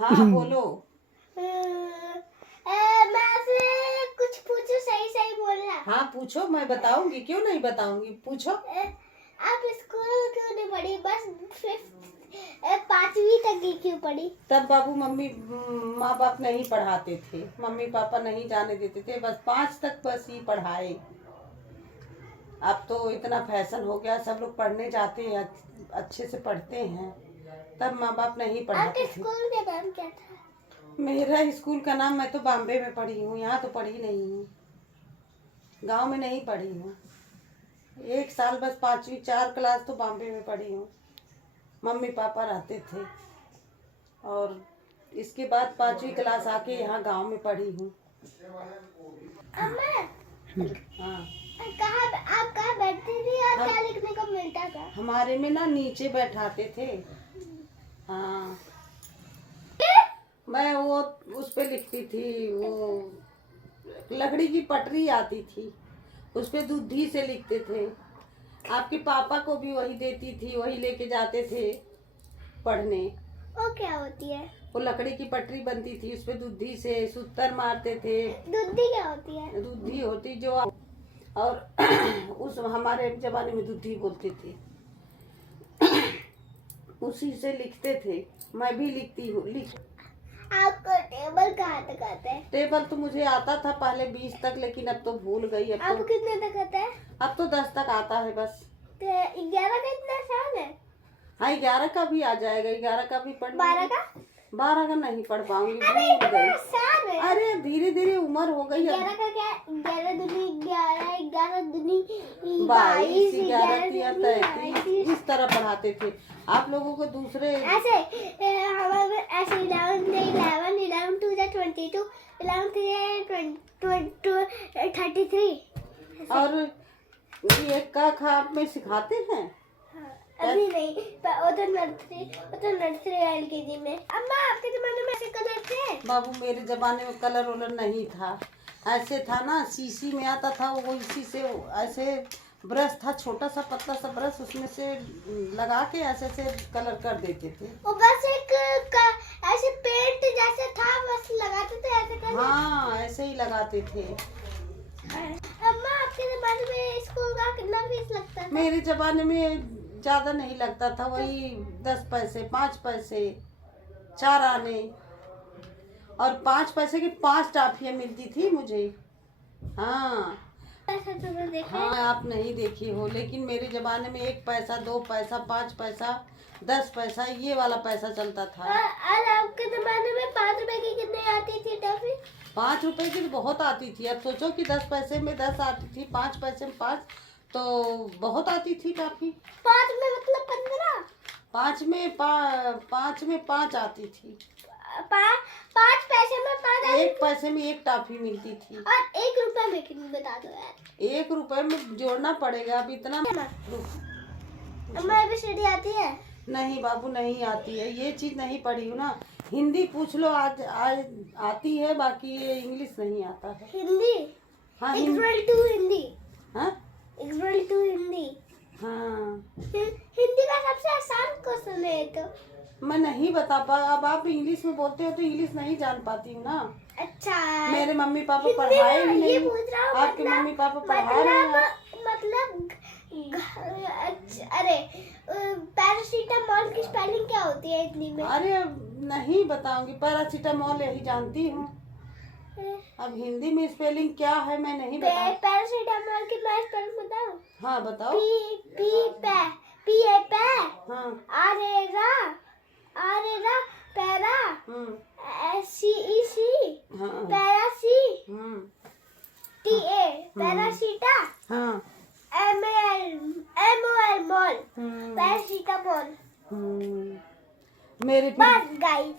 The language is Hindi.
हाँ बोलो। मैं आपसे कुछ पूछूं, सही सही बोलना। हाँ पूछो, मैं बताऊंगी, क्यों नहीं बताऊंगी, पूछो। आप स्कूल क्यों नहीं पढ़ी, बस 5वीं तक ही क्यों पढ़ी? तब बाबू मम्मी माँ बाप नहीं पढ़ाते थे, मम्मी पापा नहीं जाने देते थे, बस 5 तक बस ही पढ़ाए। अब तो इतना फैशन हो गया, सब लोग पढ़ने जाते हैं, अच्छे से पढ़ते हैं। तब माँ बाप नहीं पढ़ाते आपके थे। स्कूल का नाम क्या था? मेरा स्कूल का नाम, मैं तो बॉम्बे में पढ़ी हूँ, यहाँ तो पढ़ी नहीं हूँ, गांव में नहीं पढ़ी हूँ। 1 साल बस 5वीं 4 क्लास तो बॉम्बे में पढ़ी हूँ, मम्मी पापा रहते थे। और इसके बाद 5वीं क्लास आके यहाँ गांव में पढ़ी हूँ। अम्मा, हाँ आप कहाँ बैठती थी और हम- क्या लिखने को मिलता था? हमारे में ना नीचे बैठाते थे। हाँ मैं वो उस पे लिखती थी, वो लकड़ी की पटरी आती थी, उस पे दूधी से लिखते थे। आपके पापा को भी वही देती थी, वही लेके जाते थे पढ़ने। वो क्या होती है? वो लकड़ी की पटरी बनती थी, उस पे दूधी से सूतर मारते थे। दूधी क्या होती है? दूधी होती जो, और उस हमारे जमाने में दूधी बोलते थे। उसी से लिखते थे, मैं भी लिखती हूँ। आपको टेबल कहाँ तक आता है? टेबल तो मुझे आता था पहले 20 तक, लेकिन अब तो भूल गई। आपको कितने तक आता है? अब तो 10 तक आता है बस। 11 का इतना आसान है? हाँ 11 का भी आ जाएगा, 11 का भी पढ़ 12 का? 12 का नहीं पढ़ पाऊंगी, अरे भूल इतना गई। आसान है। अरे धीरे धीरे उम्र हो गई। 11 का क्या? 11 दूनी 11, 11 दूनी 22, 22, 11 11 तिया 33, इस तरह पढ़ाते थे। आप लोगों को दूसरे ऐसे हमारे ऐसे 11 से 11, 11 2 जा 22, 11 3 33। और ये का खा आप में सिखाते हैं? अभी नहीं, पर वो तो नर्सरी एलकेजी में। अम्मा आपके जमाने में ऐसे कलर थे? बाबू मेरे जमाने में कलर वलर नहीं था, ऐसे था ना, शीशी में आता था वो, इसी से ऐसे ब्रश था, छोटा सा पतला सा ब्रश, उसमें से लगा के ऐसे से कलर कर देते थे। वो बस एक ऐसे पेंट जैसे था, बस लगाते थे ऐसे कर। हाँ ऐसे ही लगाते थे। अम्मा आपके जमाने में स्कूल का कितना फीस लगता था? मेरे जमाने में ज्यादा नहीं लगता था, वही 10 पैसे 5 पैसे 4 आने, और 5 पैसे की 5 टॉफियाँ मिलती थी मुझे। हाँ ऐसा तो मैं देखा है। हाँ आप नहीं देखी हो, लेकिन मेरे जमाने में 1 पैसा 2 पैसा 5 पैसा 10 पैसा ये वाला पैसा चलता था। और आपके जमाने में 5 रुपए की कितनी आती थी टॉफी? 5 रुपए की तो बहुत आती थी। अब सोचो कि 10 पैसे में 10 आती थी, 5 पैसे में 5, तो बहुत आती थी टॉफी। 5 में मतलब 15? 5 में 5 आती थी। 5 पैसे में 5 आती 1 पैसे में 1 टॉफी मिलती थी। और 1 रुपए में कितनी बता दो यार। 1 रुपए में जोड़ना पड़ेगा, अब इतना अम्मा एबीसीडी आती है? नहीं बाबू नहीं आती है, ये चीज नहीं पढ़ी हूँ ना। हिंदी पूछ लो, आज आती है, बाकी ये इंग्लिश नहीं आता है। हिंदी? हाँ इक्वल टू हिंदी? हाँ इक्वल टू हिंदी? हाँ हिंदी का सबसे आसान क्वेश्चन है तो। मैं नहीं बता पा, अब आप इंग्लिश में बोलते हो तो इंग्लिश नहीं जान पाती हूँ ना। अच्छा मेरे मम्मी पापा हिंदी पढ़ाए ही में ये नहीं। पूछ रहा हूँ, आपके मम्मी पापा पढ़ा रहे हैं। मतलब अरे पैरासीटामोल की स्पेलिंग क्या होती है हिंदी में? अरे नहीं बताऊंगी, पैरासीटामोल यही जानती हूँ, अब हिंदी में स्पेलिंग क्या है मैं नहीं बता। पैरासीटामोल की मैं स्पेलिंग बताऊं? हाँ बताओ। पी ए पे, हाँ आर ए रा पैरा, सी ई सी हाँ पैरा सी, टी ए पैरासीटा, हाँ एम ओ एल मॉल, पैरासीटामोल। मेरे बस गाइस